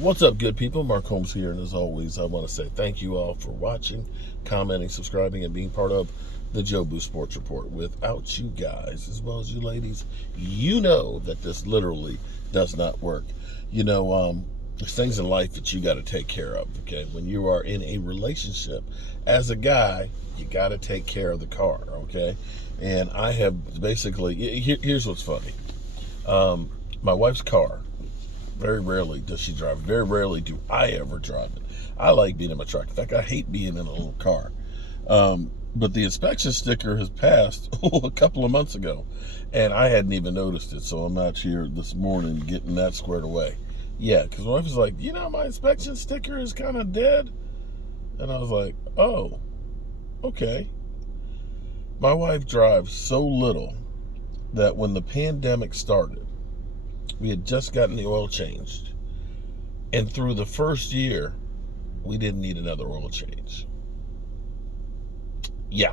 What's up, good people? Mark Holmes here, and as always, I want to say thank you all for watching, commenting, subscribing, and being part of the Joe Boo Sports Report. Without you guys, as well as you ladies, you know that this literally does not work. There's things in life that you got to take care of, okay? When you are in a relationship, as a guy, you got to take care of the car, okay? And I have basically, here's what's funny. My wife's car, very rarely does she drive. Very rarely do I ever drive it. I like being in my truck. In fact, I hate being in a little car. But the inspection sticker has passed a couple of months ago, and I hadn't even noticed it. So I'm out here this morning getting that squared away. Yeah, because my wife was like, my inspection sticker is kind of dead. And I was like, oh, okay. My wife drives so little that when the pandemic started, we had just gotten the oil changed. And through the first year, we didn't need another oil change. Yeah,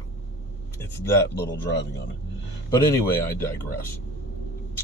it's that little driving on it. But anyway, I digress.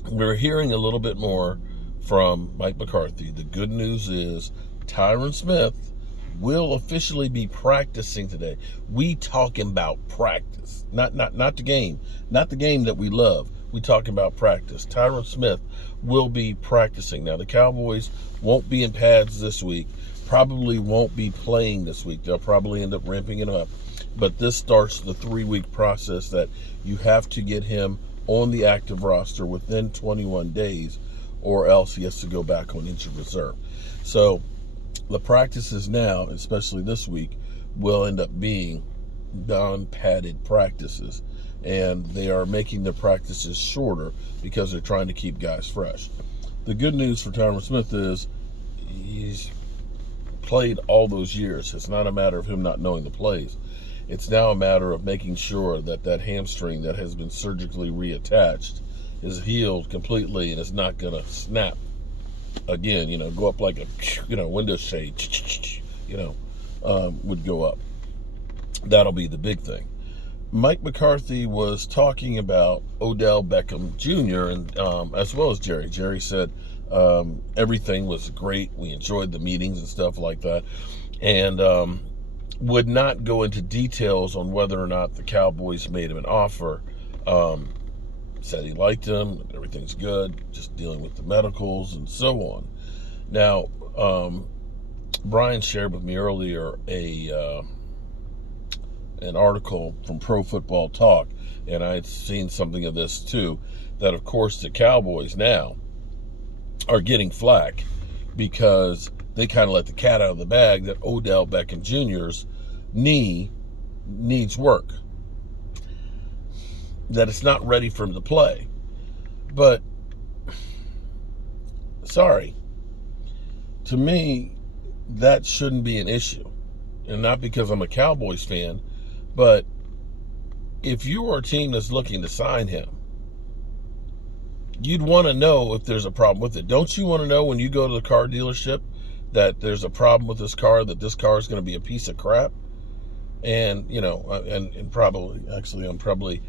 We're hearing a little bit more from Mike McCarthy. The good news is Tyron Smith will officially be practicing today. We talking about practice, not the game, not the game that we love. We talking about practice. Tyron Smith will be practicing. Now, the Cowboys won't be in pads this week, probably won't be playing this week. They'll probably end up ramping it up. But this starts the 3-week process that you have to get him on the active roster within 21 days, or else he has to go back on injured reserve. So the practices now, especially this week, will end up being non-padded practices. And they are making the practices shorter because they're trying to keep guys fresh. The good news for Tyron Smith is he's played all those years. It's not a matter of him not knowing the plays. It's now a matter of making sure that that hamstring that has been surgically reattached is healed completely and is not going to snap again, go up like a, window shade, would go up. That'll be the big thing. Mike McCarthy was talking about Odell Beckham Jr. and as well as Jerry. Jerry said everything was great. We enjoyed the meetings and stuff like that, and would not go into details on whether or not the Cowboys made him an offer. Said he liked him, everything's good, just dealing with the medicals and so on. Now, Brian shared with me earlier an article from Pro Football Talk, and I had seen something of this too, that of course the Cowboys now are getting flack because they kind of let the cat out of the bag that Odell Beckham Jr.'s knee needs work, that it's not ready for him to play. But sorry, to me, that shouldn't be an issue. And not because I'm a Cowboys fan, but if you are a team that's looking to sign him, you'd want to know if there's a problem with it. Don't you want to know when you go to the car dealership that there's a problem with this car, that this car is going to be a piece of crap? And, and probably, actually, I'm probably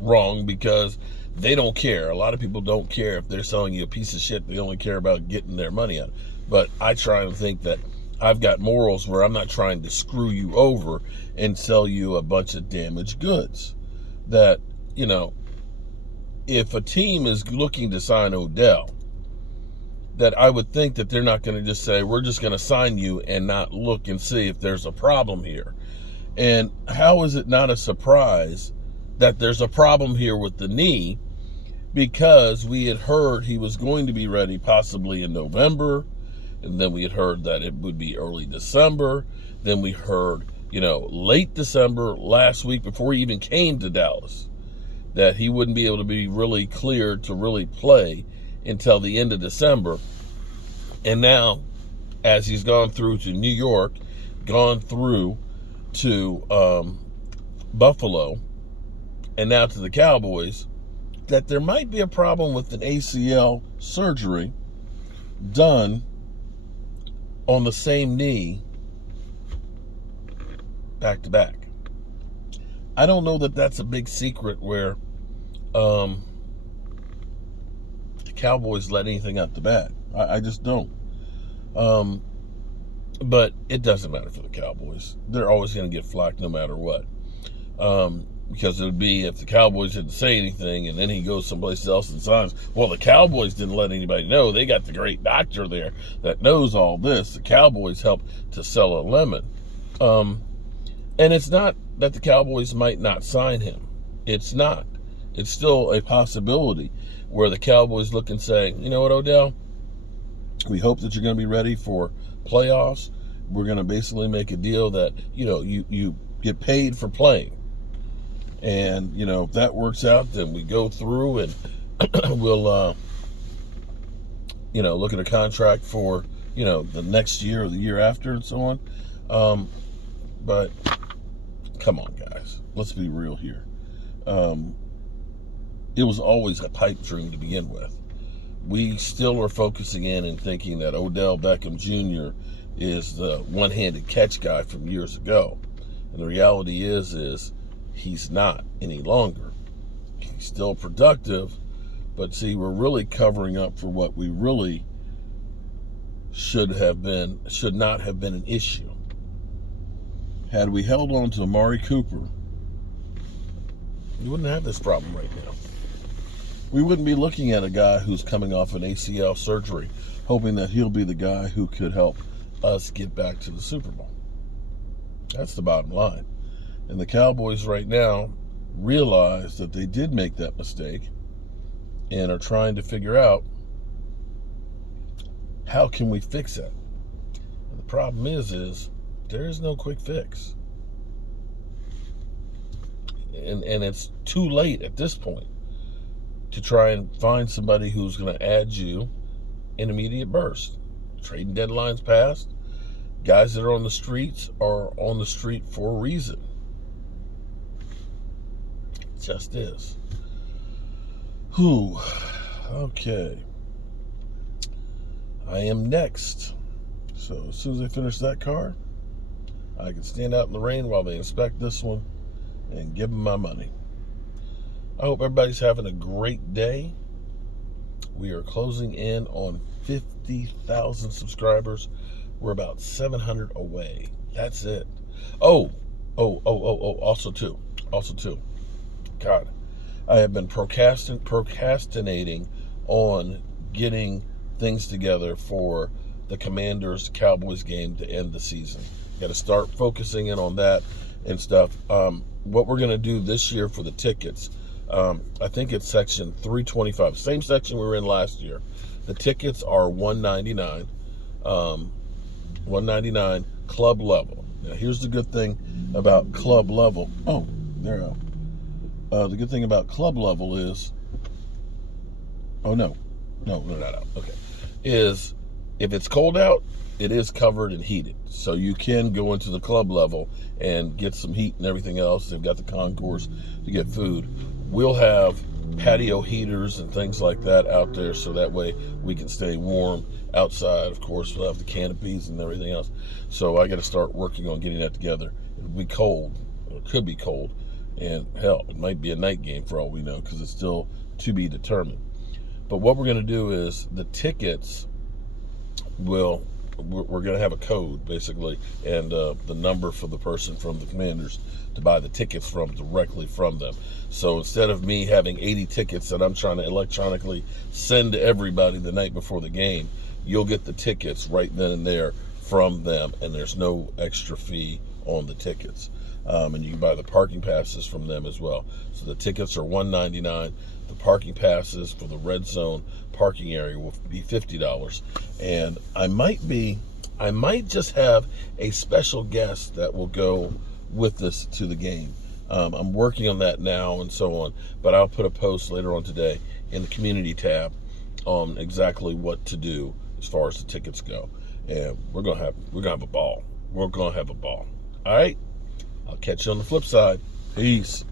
wrong because they don't care. A lot of people don't care if they're selling you a piece of shit. They only care about getting their money out. But I try and think that I've got morals where I'm not trying to screw you over and sell you a bunch of damaged goods. That, if a team is looking to sign Odell, that I would think that they're not going to just say, we're just going to sign you and not look and see if there's a problem here. And how is it not a surprise that there's a problem here with the knee? Because we had heard he was going to be ready possibly in November. And then we had heard that it would be early December. Then we heard, late December last week before he even came to Dallas, that he wouldn't be able to be really cleared to really play until the end of December. And now, as he's gone through to New York, gone through to Buffalo, and now to the Cowboys, that there might be a problem with an ACL surgery done on the same knee back to back. I don't know that that's a big secret where the Cowboys let anything out the bag. I just don't. But it doesn't matter for the Cowboys. They're always going to get flack no matter what. Because it would be if the Cowboys didn't say anything and then he goes someplace else and signs. Well, the Cowboys didn't let anybody know. They got the great doctor there that knows all this. The Cowboys helped to sell a lemon. And it's not that the Cowboys might not sign him. It's not. It's still a possibility where the Cowboys look and say, you know what, Odell? We hope that you're going to be ready for playoffs. We're going to basically make a deal that, you get paid for playing. And, if that works out, then we go through and we'll, look at a contract for, the next year or the year after and so on. But come on, guys. Let's be real here. It was always a pipe dream to begin with. We still are focusing in and thinking that Odell Beckham Jr. is the one-handed catch guy from years ago. And the reality is he's not any longer. He's still productive, but see, we're really covering up for what we really should not have been an issue. Had we held on to Amari Cooper, we wouldn't have this problem right now. We wouldn't be looking at a guy who's coming off an ACL surgery, hoping that he'll be the guy who could help us get back to the Super Bowl. That's the bottom line. And the Cowboys right now realize that they did make that mistake and are trying to figure out how can we fix it. And the problem is there is no quick fix. And it's too late at this point to try and find somebody who's going to add you in immediate burst. Trading deadlines passed. Guys that are on the streets are on the street for a reason. It just is. Okay. I am next. So as soon as I finish that car, I can stand out in the rain while they inspect this one and give them my money. I hope everybody's having a great day. We are closing in on 50,000 subscribers. We're about 700 away. That's it. Also too. God, I have been procrastinating on getting things together for the Commanders-Cowboys game to end the season. Got to start focusing in on that and stuff. What we're going to do this year for the tickets, I think it's section 325, same section we were in last year. The tickets are $199, $199 club level. Now, here's the good thing about club level. Oh, there we go. The good thing about club level is, no. Okay, is if it's cold out, it is covered and heated. So you can go into the club level and get some heat and everything else. They've got the concourse to get food. We'll have patio heaters and things like that out there so that way we can stay warm outside. Of course, we'll have the canopies and everything else. So I got to start working on getting that together. It'll be cold. It could be cold. And hell, it might be a night game for all we know because it's still to be determined. But what we're going to do is the tickets we're going to have a code basically and the number for the person from the Commanders to buy the tickets from directly from them. So instead of me having 80 tickets that I'm trying to electronically send to everybody the night before the game, you'll get the tickets right then and there from them, and there's no extra fee on the tickets. And you can buy the parking passes from them as well. So the tickets are $199. The parking passes for the red zone parking area will be $50. And I might just have a special guest that will go with us to the game. I'm working on that now and so on, but I'll put a post later on today in the community tab on exactly what to do as far as the tickets go. And we're gonna have a ball. We're gonna have a ball. All right. I'll catch you on the flip side. Peace.